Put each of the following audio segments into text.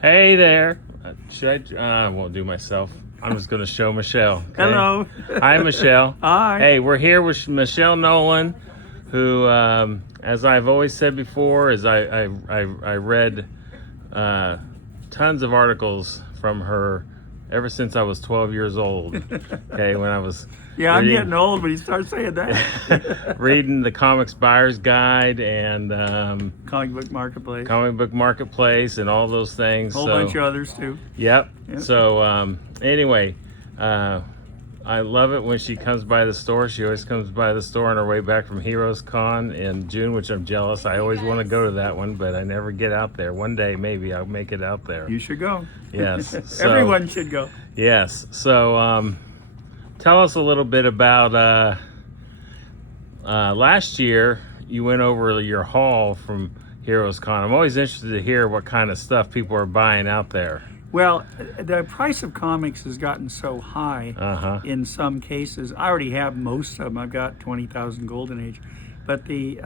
Hey there. Should I won't do myself. I'm just going to show Michelle. Okay? Hello. Hi, Michelle. Hi. Hey, we're here with Michelle Nolan, who, as I've always said before, is I read tons of articles from her ever since I was 12 years old. Okay, when I was Yeah, I'm getting old when you start saying that. reading the Comics Buyer's Guide and Comic Book Marketplace. Comic Book Marketplace and all those things. Whole bunch of others too. Yep. Yep. So anyway, I love it when she comes by the store. She always comes by the store on her way back from Heroes Con in June, which I'm jealous. I always want to go to that one, but I never get out there. One day, maybe I'll make it out there. You should go. Yes. So, Everyone should go. Yes. So tell us a little bit about last year. You went over your haul from Heroes Con. I'm always interested to hear what kind of stuff people are buying out there. Well, the price of comics has gotten so high in some cases. I already have most of them. I've got 20,000 Golden Age. But the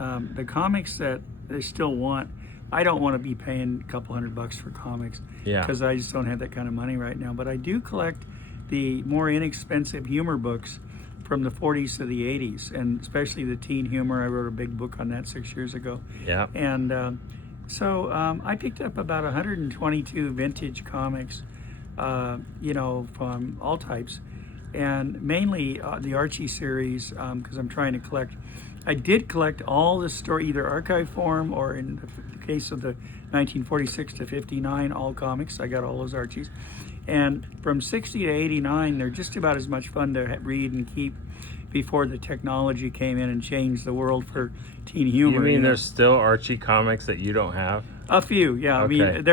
comics that they still want, I don't want to be paying a couple $100 for comics. Yeah. Because I just don't have that kind of money right now. But I do collect the more inexpensive humor books from the 40s to the 80s, and especially the teen humor. I wrote a big book on that 6 years ago. Yeah. And so I picked up about 122 vintage comics, from all types, and mainly the Archie series, because I'm trying to collect. I did collect all the story, either archive form or in the case of the 1946 to 59, all comics. I got all those Archies. And from 60 to 89, they're just about as much fun to read and keep before the technology came in and changed the world for teen humor. You mean there's still Archie comics that you don't have? A few, yeah. Okay. I mean,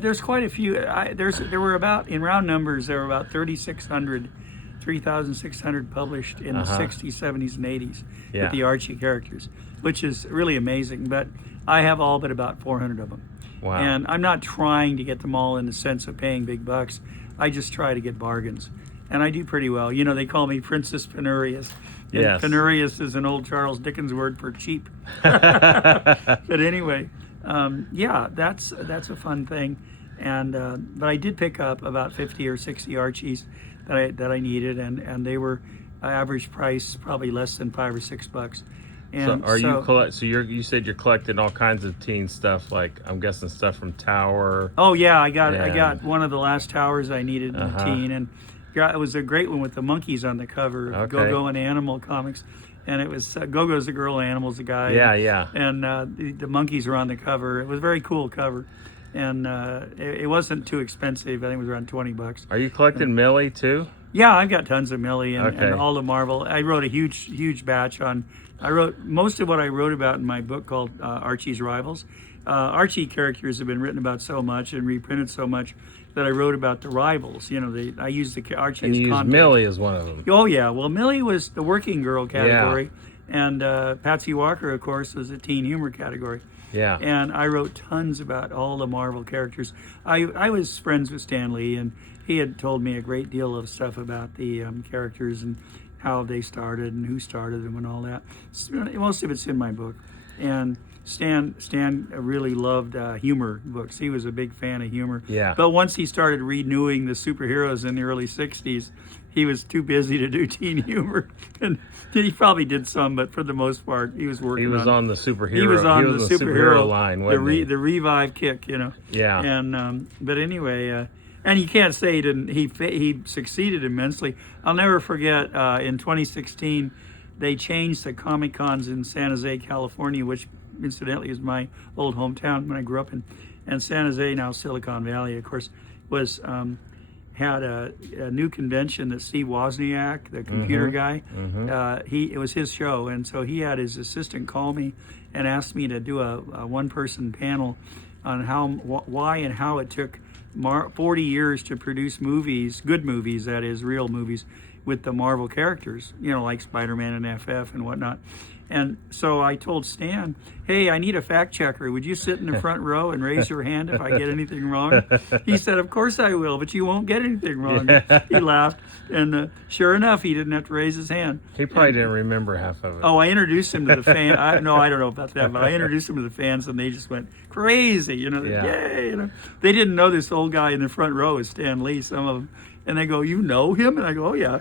there's quite a few. There were about, in round numbers, there were about 3,600 published in the 60s, 70s, and 80s with the Archie characters, which is really amazing. But I have all but about 400 of them. Wow. And I'm not trying to get them all in the sense of paying big bucks. I just try to get bargains. And I do pretty well. You know, they call me Princess Penurious. And yes. Penurious is an old Charles Dickens word for cheap. But anyway, that's a fun thing. And but I did pick up about 50 or 60 Archies that I needed, and they were average price probably less than $5 or $6. And you said you're collecting all kinds of teen stuff, like I'm guessing stuff from Tower. Oh yeah, I got one of the last Towers I needed in teen, and it was a great one with the monkeys on the cover. Okay. Go-Go and Animal Comics, and it was Go-Go's the girl, Animal's the guy. Yeah. And the monkeys were on the cover. It was a very cool cover, and it wasn't too expensive. I think it was around $20. Are you collecting Millie too? Yeah, I've got tons of Millie and all the Marvel. I wrote a huge batch on. I wrote most of what I wrote about in my book called Archie's Rivals. Archie characters have been written about so much and reprinted so much that I wrote about the rivals. You know, I used the Archie and as you context. used Millie as one of them. Oh yeah, well Millie was the working girl category, and Patsy Walker, of course, was the teen humor category. Yeah. And I wrote tons about all the Marvel characters. I was friends with Stan Lee, and he had told me a great deal of stuff about the characters and how they started and who started them and all that. Most of it's in my book. And Stan really loved humor books. He was a big fan of humor. Yeah. But once he started renewing the superheroes in the early 60s, he was too busy to do teen humor. And he probably did some, but for the most part, he was working on... He was on the superhero. He was on the superhero line, wasn't he? The revive kick, you know. Yeah. And but anyway... and you can't say he didn't. He succeeded immensely. I'll never forget in 2016, they changed the comicCons in San Jose, California, which incidentally is my old hometown when I grew up in. And San Jose, now Silicon Valley, of course, was had a new convention that Steve Wozniak, the computer guy, it was his show, and so he had his assistant call me and asked me to do a one-person panel on why and how it took 40 years to produce movies, good movies, that is, real movies, with the Marvel characters, you know, like Spider-Man and FF and whatnot. And so I told Stan, hey, I need a fact checker. Would you sit in the front row and raise your hand if I get anything wrong? He said, of course I will, but you won't get anything wrong. He laughed. And sure enough, he didn't have to raise his hand. He probably didn't remember half of it. Oh, I introduced him to the fan. No, I don't know about that, but I introduced him to the fans, and they just went crazy. Yay! They didn't know this old guy in the front row is Stan Lee. Some of them, and they go, "You know him?" And I go, "Oh yeah."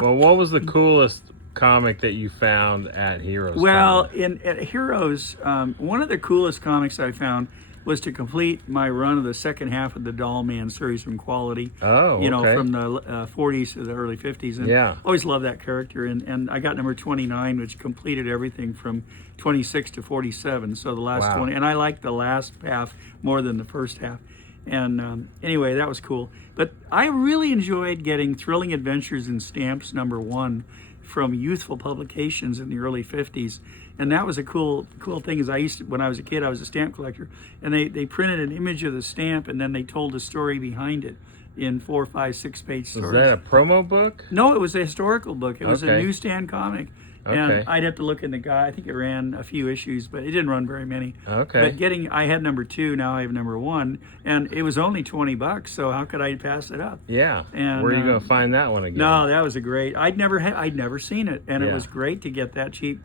Well, what was the coolest comic that you found at Heroes? Well, at Heroes, one of the coolest comics I found was to complete my run of the second half of the Doll Man series from Quality. Oh, okay. From the 40s to the early 50s. And always loved that character. And I got number 29, which completed everything from 26 to 47. So the last 20. And I liked the last half more than the first half. And anyway, that was cool. But I really enjoyed getting Thrilling Adventures in Stamps #1 from youthful publications in the early 50s. And that was a cool thing. Is when I was a kid, I was a stamp collector, and they printed an image of the stamp, and then they told a story behind it in 4, 5, 6 page stories. Was that a promo book? No, it was a historical book. It was a newsstand comic. Okay. And I'd have to look in the guide. I think it ran a few issues, but it didn't run very many. Okay. But I had #2, now I have #1, and it was only $20, so how could I pass it up? Yeah. And where are you going to find that one again? No, that was a great. I'd never seen it, and it was great to get that cheap.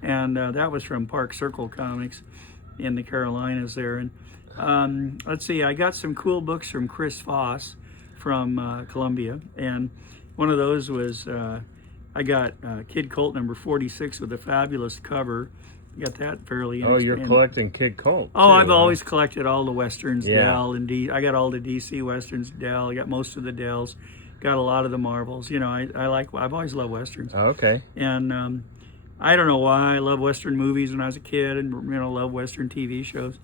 And that was from Park Circle Comics in the Carolinas there. And let's see, I got some cool books from Chris Foss from Columbia, and one of those was. I got Kid Colt #46 with a fabulous cover. Got that fairly. Oh, you're collecting Kid Colt. Oh, I've always collected all the westerns, Yeah. Dell and I got all the DC westerns, Dell. I got most of the Dells. Got a lot of the Marvels. I've always loved westerns. Oh, okay. And I don't know why I love western movies when I was a kid, and love western TV shows.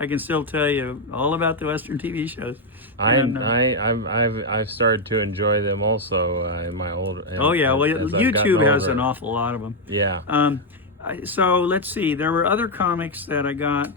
I can still tell you all about the western TV shows. I've started to enjoy them also in my old. YouTube has an awful lot of them. Yeah. So let's see. There were other comics that I got.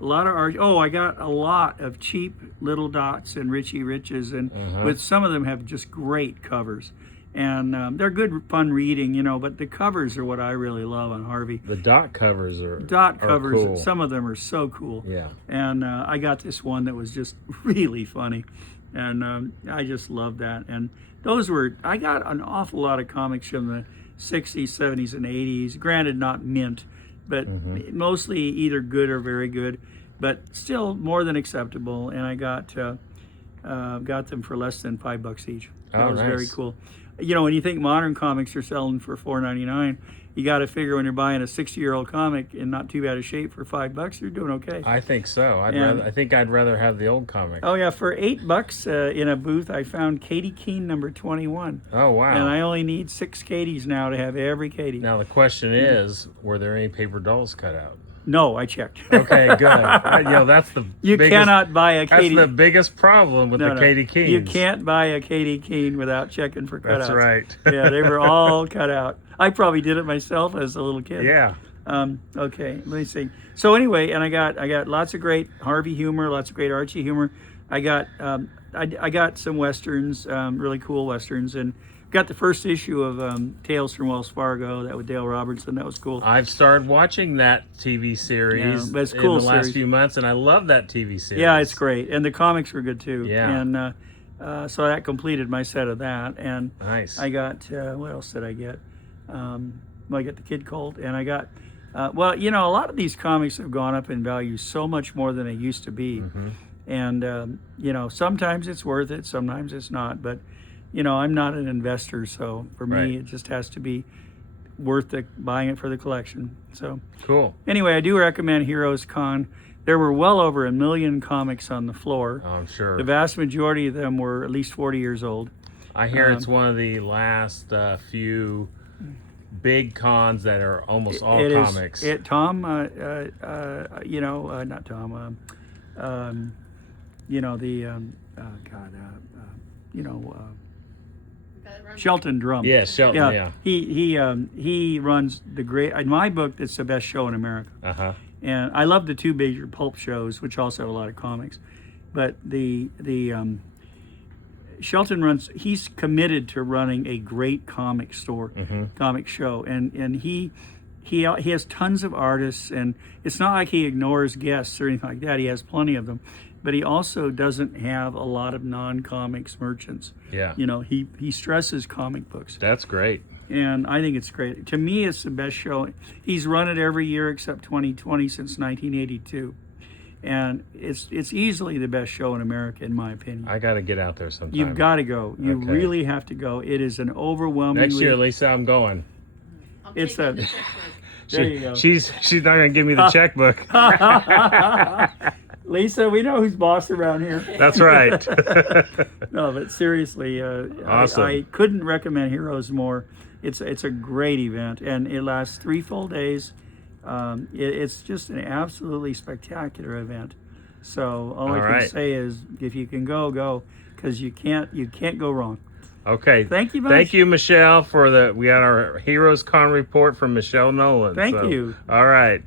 A lot of Archie. Oh, I got a lot of cheap Little Dots and Richie Riches, and with some of them have just great covers. And they're good, fun reading, but the covers are what I really love on Harvey. The dot covers are cool. Some of them are so cool. Yeah. And I got this one that was just really funny. And I just love that. And I got an awful lot of comics from the 60s, 70s, and 80s. Granted, not mint, but mostly either good or very good, but still more than acceptable. And I got them for less than $5 each. That was very cool. When you think modern comics are selling for $4.99, you got to figure when you're buying a 60-year-old comic in not too bad a shape for $5, you're doing okay. I think so. I think I'd rather have the old comic. Oh yeah, for $8 in a booth, I found Katie Keene #21. Oh wow! And I only need 6 Katies now to have every Katie. Now the question is, were there any paper dolls cut out? No, I checked. Okay, good. That's the cannot buy a Katie. That's the biggest problem with the Katie Keens. You can't buy a Katie Keene without checking for cutouts. That's right. Yeah, they were all cut out. I probably did it myself as a little kid. Yeah. Okay, let me see. So anyway, and I got lots of great Harvey humor, lots of great Archie humor. I got some westerns, really cool westerns, and got the first issue of Tales from Wells Fargo, that with Dale Robertson. That was cool. I've started watching that TV series but it's cool in the last few months, and I love that TV series. Yeah, it's great. And the comics were good, too. Yeah. And so that completed my set of that. And nice. I got, what else did I get? I got the Kid Colt, and I got, a lot of these comics have gone up in value so much more than they used to be. And, sometimes it's worth it, sometimes it's not. But I'm not an investor, so for me, it just has to be worth buying it for the collection. So cool. Anyway, I do recommend Heroes Con. There were well over 1 million comics on the floor. Oh, I'm sure. The vast majority of them were at least 40 years old. I hear it's one of the last few big cons that are almost all comics. Not Tom. Shelton Drum. Yeah, Shelton. Yeah. He runs the great. In my book, it's the best show in America. And I love the 2 major pulp shows, which also have a lot of comics. But the Shelton runs. He's committed to running a great comic store, comic show, and he he has tons of artists, and it's not like he ignores guests or anything like that. He has plenty of them, but he also doesn't have a lot of non-comics merchants. Yeah. You know, he stresses comic books. That's great. And I think it's great. To me, it's the best show. He's run it every year except 2020 since 1982. And it's easily the best show in America, in my opinion. I got to get out there sometime. You've got to go. You Okay. really have to go. It is an overwhelmingly... Next year, Lisa, I'm going. It's a... There you go. She's not going to give me the checkbook. Lisa, we know who's boss around here. That's right. No, but seriously, Awesome. I couldn't recommend Heroes more. It's a great event, and it lasts 3 full days. It's just an absolutely spectacular event. So all I right. can say is, if you can go, because you can't go wrong. Okay. Thank you, Buzz. Thank you, Michelle, we got our Heroes Con report from Michelle Nolan. Thank you. All right.